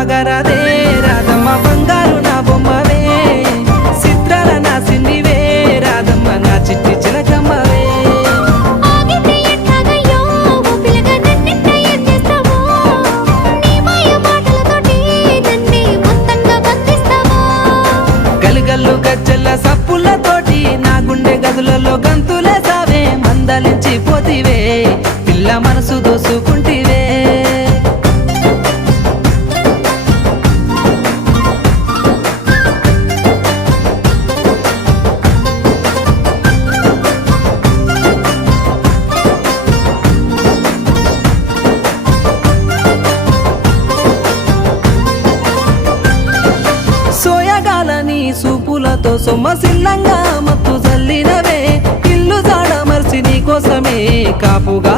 ఆగరాదే రాధమ్మ బంగారు నా బొమ్మవే చిత్రాల నా సిన్నివే రాధమ్మ నా చిట్టి చిలకమ్మవే ఆగితే ఎట్లాగయ్యో ఓ పిల్లగా నన్నెంత ఏం చేస్తావో నీ మాయ మాటలతోటి నన్నే మొత్తంగా బంధిస్తావో గలుగల్లు గజ్జల్ల సప్పులతోటి నా గుండె గదులలో గంతులేసావే మందలించి పోతివే పిల్ల మనసు దోసుకుంటివే సోయగాలని సూపులతో సొమ్మసిల్లంగా మత్తు జల్లినవే ఇల్లు జాడ మర్చి నీ కోసమే కాపుగా